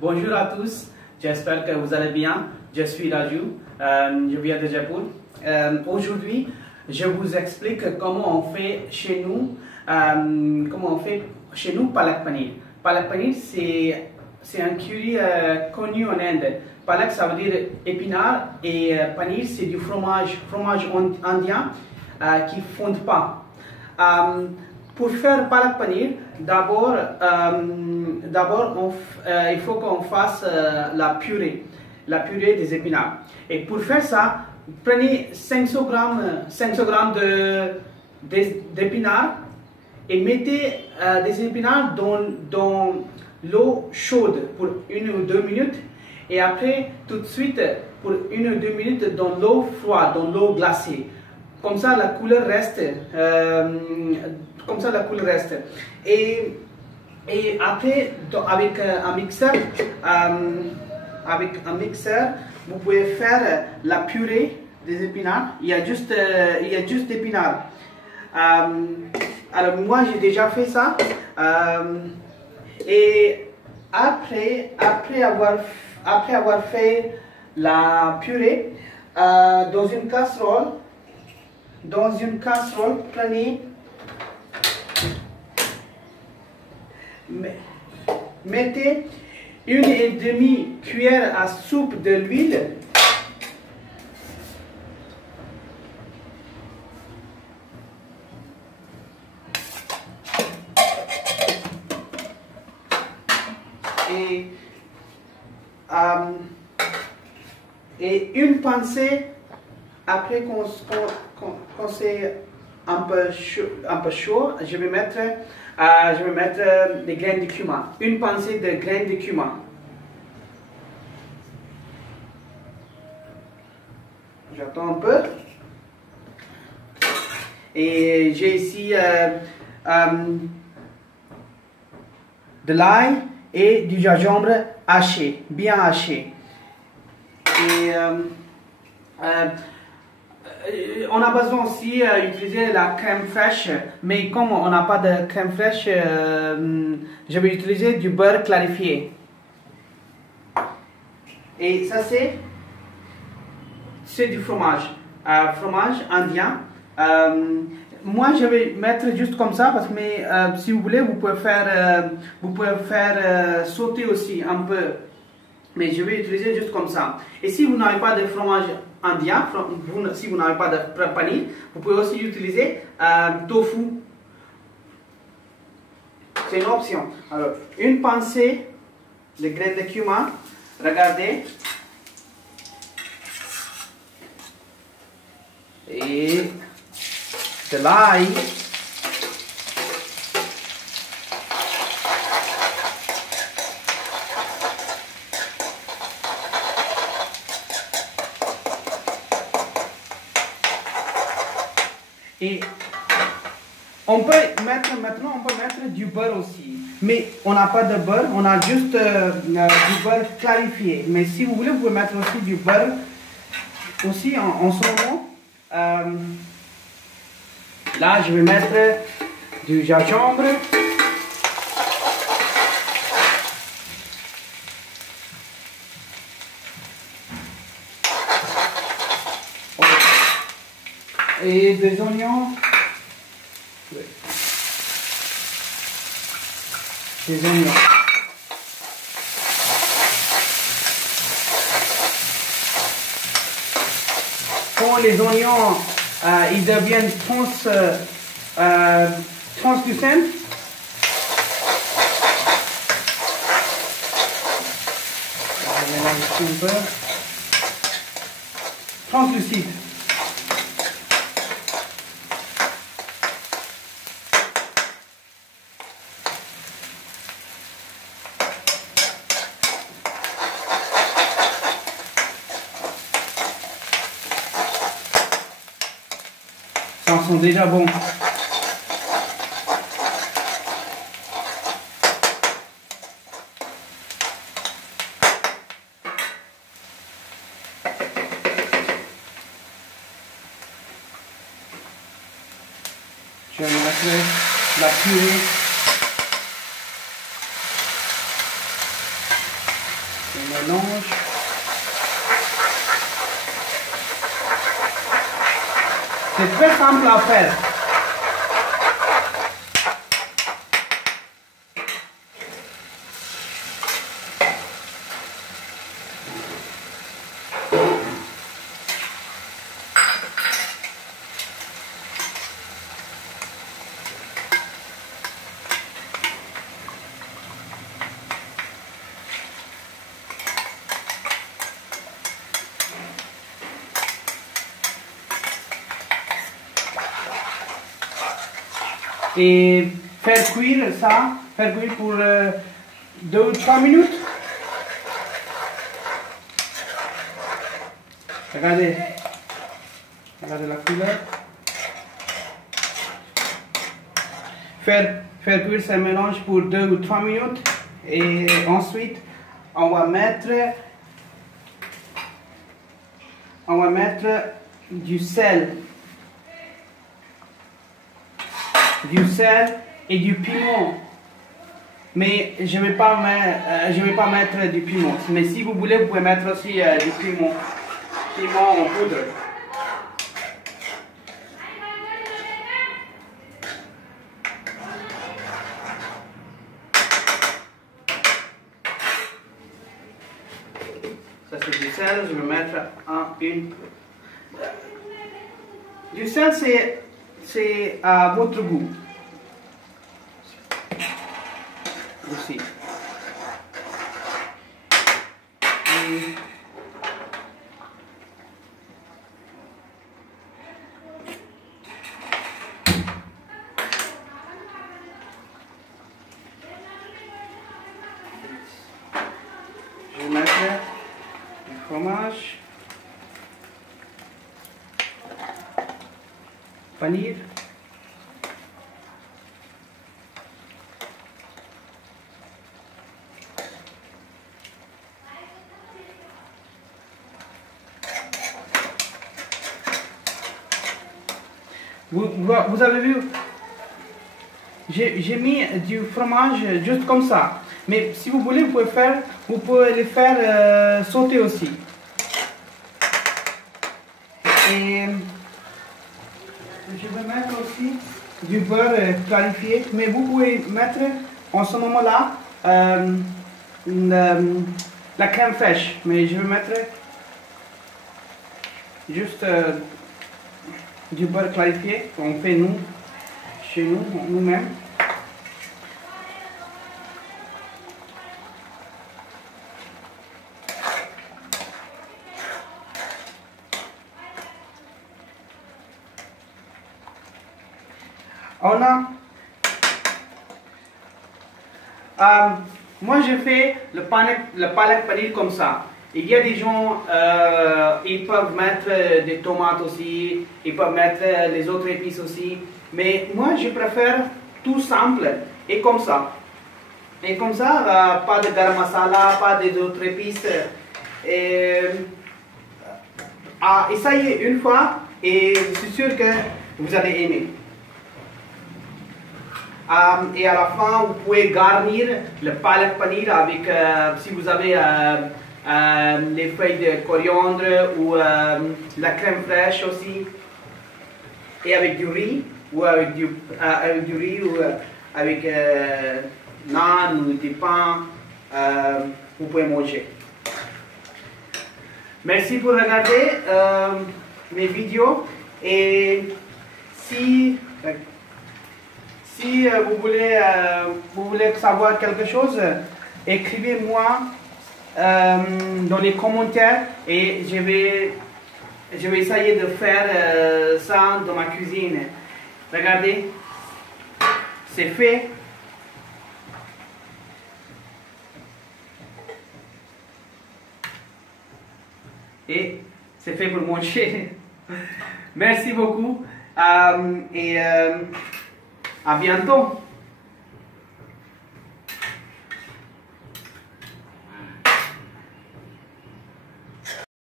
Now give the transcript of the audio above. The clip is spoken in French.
Bonjour à tous, j'espère que vous allez bien. Je suis Raju, je viens de Jaipur. Aujourd'hui, je vous explique comment on fait chez nous, palak paneer. Palak paneer, c'est un curry connu en Inde. Palak, ça veut dire épinard et paneer, c'est du fromage indien qui ne fonde pas. Pour faire palak paneer, d'abord, il faut qu'on fasse la purée des épinards. Et pour faire ça, prenez 500 grammes d'épinards et mettez des épinards dans l'eau chaude pour 1 ou 2 minutes. Et après, tout de suite, pour 1 ou 2 minutes, dans l'eau froide, dans l'eau glacée. Comme ça, la couleur reste. Et après, avec un mixeur, vous pouvez faire la purée des épinards. Il y a juste d'épinards. Alors moi, j'ai déjà fait ça. Et après avoir fait la purée, dans une casserole, mettez 1,5 cuillère à soupe de l'huile. Et une pincée, après qu'on c'est un peu chaud, je vais mettre des graines de cumin. Une pincée de graines de cumin. J'attends un peu. Et j'ai ici de l'ail et du gingembre haché, bien haché. Et on a besoin aussi d'utiliser la crème fraîche, mais comme on n'a pas de crème fraîche, je vais utiliser du beurre clarifié. Et ça c'est du fromage indien. Moi je vais mettre juste comme ça parce que si vous voulez vous pouvez faire sauter aussi un peu. Mais je vais utiliser juste comme ça. Et si vous n'avez pas de fromage indien, si vous n'avez pas de paneer, vous pouvez aussi utiliser tofu. C'est une option. Alors, une pincée de graines de cumin. Regardez. Et de l'ail. Et on peut mettre du beurre aussi. Mais on n'a pas de beurre, on a juste du beurre clarifié. Mais si vous voulez, vous pouvez mettre aussi du beurre aussi en ce moment. Là, je vais mettre du gingembre. Et des oignons. Oui. Des oignons. Quand les oignons ils deviennent translucides, translucide. Ça sent déjà bon. Je vais mettre la purée. On mélange. C'est très simple à faire. Et faire cuire pour 2 ou 3 minutes. Regardez la couleur. Faire cuire ce mélange pour 2 ou 3 minutes et ensuite on va mettre du sel et du piment. Mais je vais pas mettre du piment. Mais si vous voulez, vous pouvez mettre aussi du piment en poudre. Ça c'est du sel, je vais mettre une. Du sel c'est à votre goût. Aussi. Je vais mettre du fromage, panir, vous avez vu, j'ai mis du fromage juste comme ça. Mais si vous voulez, vous pouvez le faire sauter aussi. Et je vais mettre aussi du beurre clarifié. Mais vous pouvez mettre en ce moment-là la crème fraîche. Mais je vais mettre juste du beurre clarifié qu'on fait chez nous-mêmes. Moi je fais le palak paneer comme ça. Il y a des gens, ils peuvent mettre des tomates aussi, ils peuvent mettre les autres épices aussi. Mais moi je préfère tout simple et comme ça. Et comme ça, pas de garam masala, pas d'autres épices. Essayez une fois et je suis sûr que vous allez aimer. Et à la fin, vous pouvez garnir le palak paneer avec, si vous avez les feuilles de coriandre ou la crème fraîche aussi. Et avec du riz, ou avec du riz, ou avec naan ou du pain, vous pouvez manger. Merci pour regarder mes vidéos. Et si vous voulez savoir quelque chose, écrivez-moi dans les commentaires et je vais essayer de faire ça dans ma cuisine. Regardez, c'est fait. Et c'est fait pour manger. Merci beaucoup et à bientôt.